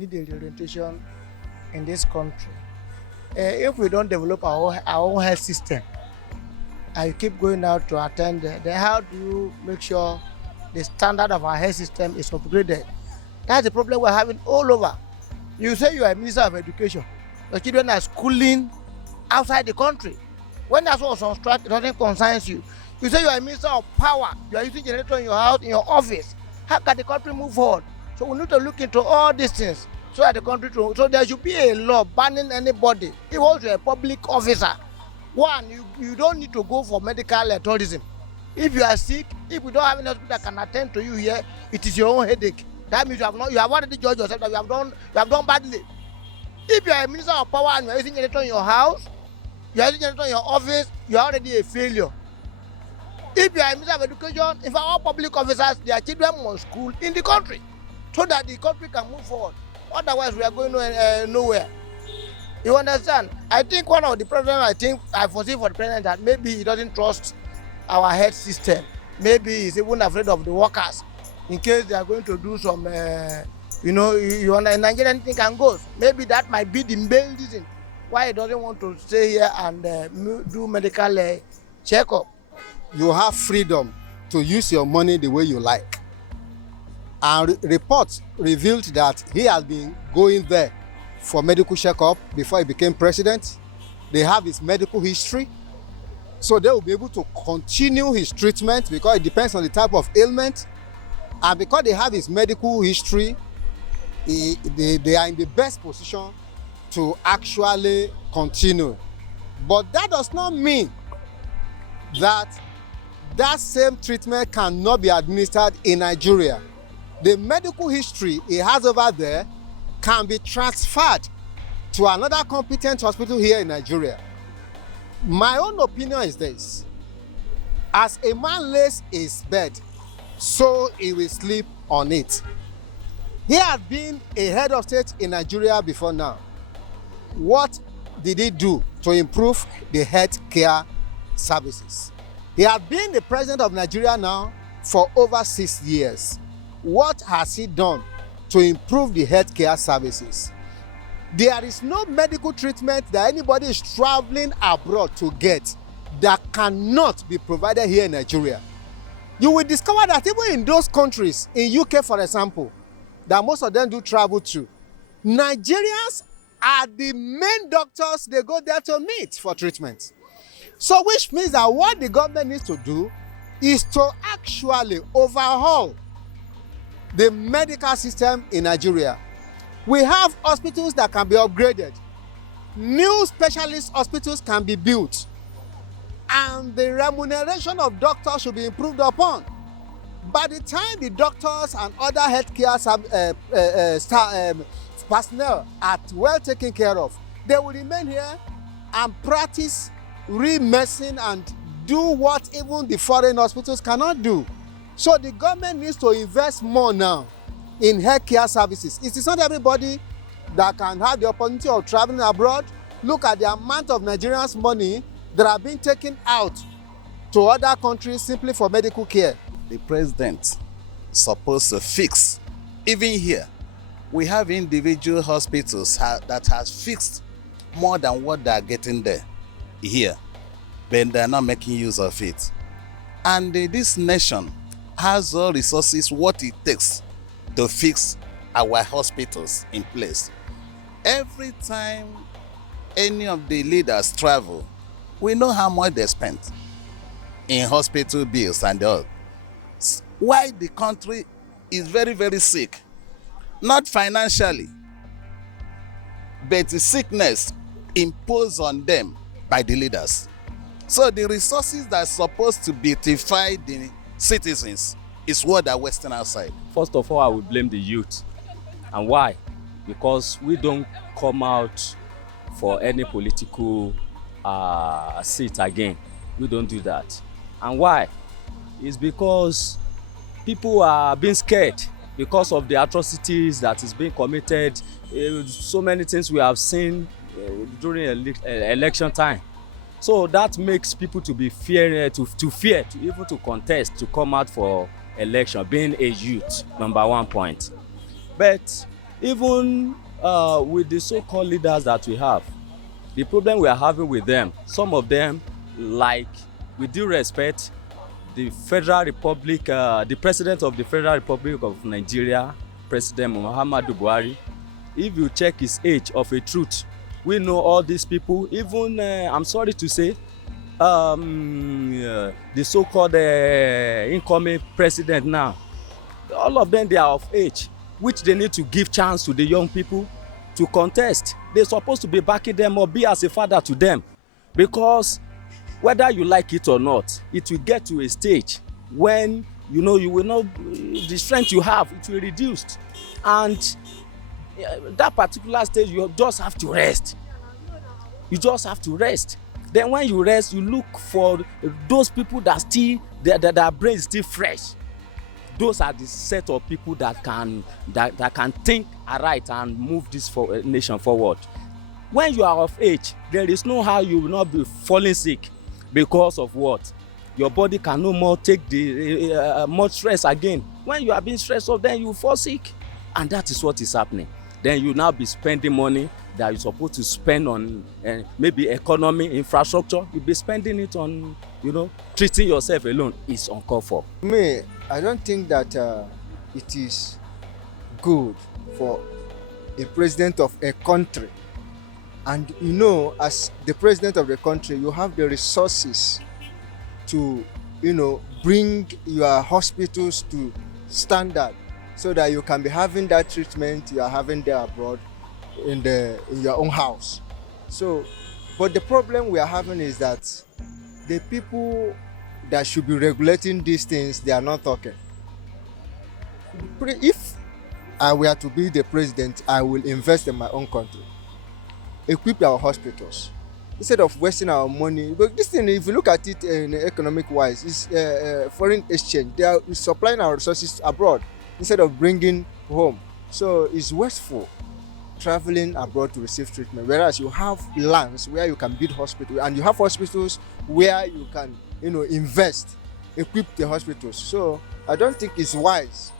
need a reorientation in this country. If we don't develop our own health system, and you keep going out to attend there, then how do you make sure the standard of our health system is upgraded? That's the problem we're having all over. You say you are a minister of education, your children are schooling outside the country. When that's what's on strike, it doesn't concern you. You say you are a minister of power, you are using generator in your house, in your office. How can the country move forward? So we need to look into all these things so that the country, so there should be a law banning anybody, even if you're a public officer. One, you don't need to go for medical tourism. If you are sick, if you don't have any hospital that can attend to you here, it is your own headache. That means you have already judged yourself that you have done badly. If you are a minister of power and you are using generator in your house, you are using generator in your office, you are already a failure. If you are a minister of education, if all public officers, their children must school in the country so that the country can move forward. Otherwise, we are going nowhere. You understand? I think one of the problems I foresee for the president that maybe he doesn't trust our health system. Maybe he's even afraid of the workers in case they are going to do some, in Nigeria anything can go. Maybe that might be the main reason why he doesn't want to stay here and do medical checkup. You have freedom to use your money the way you like. And reports revealed that he has been going there for medical checkup before he became president. They have his medical history. So they will be able to continue his treatment because it depends on the type of ailment. And because they have his medical history, they are in the best position to actually continue. But that does not mean that same treatment cannot be administered in Nigeria. The medical history he has over there can be transferred to another competent hospital here in Nigeria. My own opinion is this: as a man lays his bed, so he will sleep on it. He has been a head of state in Nigeria before now. What did he do to improve the health care services? He has been the president of Nigeria now for over 6 years. What has he done to improve the health care services? There is no medical treatment that anybody is traveling abroad to get that cannot be provided here in Nigeria. You will discover that even in those countries, in UK for example, that most of them do travel to, Nigerians are the main doctors they go there to meet for treatment. So which means that what the government needs to do is to actually overhaul the medical system in Nigeria. We have hospitals that can be upgraded. New specialist hospitals can be built. And the remuneration of doctors should be improved upon. By the time the doctors and other healthcare personnel are well taken care of, they will remain here and practice real medicine and do what even the foreign hospitals cannot do. So the government needs to invest more now in healthcare services. It is not everybody that can have the opportunity of traveling abroad. Look at the amount of Nigerians' money that are being taken out to other countries simply for medical care. The president is supposed to fix. Even here, we have individual hospitals that has fixed more than what they are getting there here, but they are not making use of it. And this nation has all resources, what it takes to fix our hospitals in place. Every time any of the leaders travel, we know how much they spent in hospital bills and all. Why the country is very, very sick. Not financially, but the sickness imposed on them by the leaders. So the resources that are supposed to beautify the citizens is what are wasting outside. First of all, I would blame the youth. And why? Because we don't come out for any political seat again. We don't do that. And why? It's because people are being scared because of the atrocities that is being committed. So many things we have seen during election time. So that makes people to be fear, to even to contest, to come out for election, being a youth, number one point. But Even with the so-called leaders that we have, the problem we are having with them, some of them, like, with due respect, the Federal Republic, the President of the Federal Republic of Nigeria, President Muhammadu Buhari, if you check his age of a truth, we know all these people. Even I'm sorry to say, the so-called incoming president now, all of them, they are of age, which they need to give chance to the young people to contest. They're supposed to be backing them or be as a father to them, because whether you like it or not, it will get to a stage when you know you will not, the strength you have, it will reduce, and that particular stage you just have to rest. You just have to rest. Then when you rest, you look for those people that still their brain is still fresh. Those are the set of people that can think aright and move this nation forward. When you are of age, there is no how you will not be falling sick. Because of what? Your body can no more take the much stress again. When you are being stressed out, then you fall sick, and that is what is happening. Then you now be spending money that you're supposed to spend on maybe economy, infrastructure. You'll be spending it on, treating yourself alone. Is uncalled for. Me, I don't think that it is good for a president of a country. And as the president of the country, you have the resources to, bring your hospitals to standard so that you can be having that treatment you are having there abroad in your own house. So, but the problem we are having is that the people that should be regulating these things, they are not talking. If I were to be the president, I will invest in my own country, equip our hospitals instead of wasting our money. But this thing, if you look at it in economic wise, is foreign exchange. They are supplying our resources abroad instead of bringing home. So it's wasteful traveling abroad to receive treatment, whereas you have lands where you can build hospitals, and you have hospitals where you can invest, equip the hospitals. So I don't think it's wise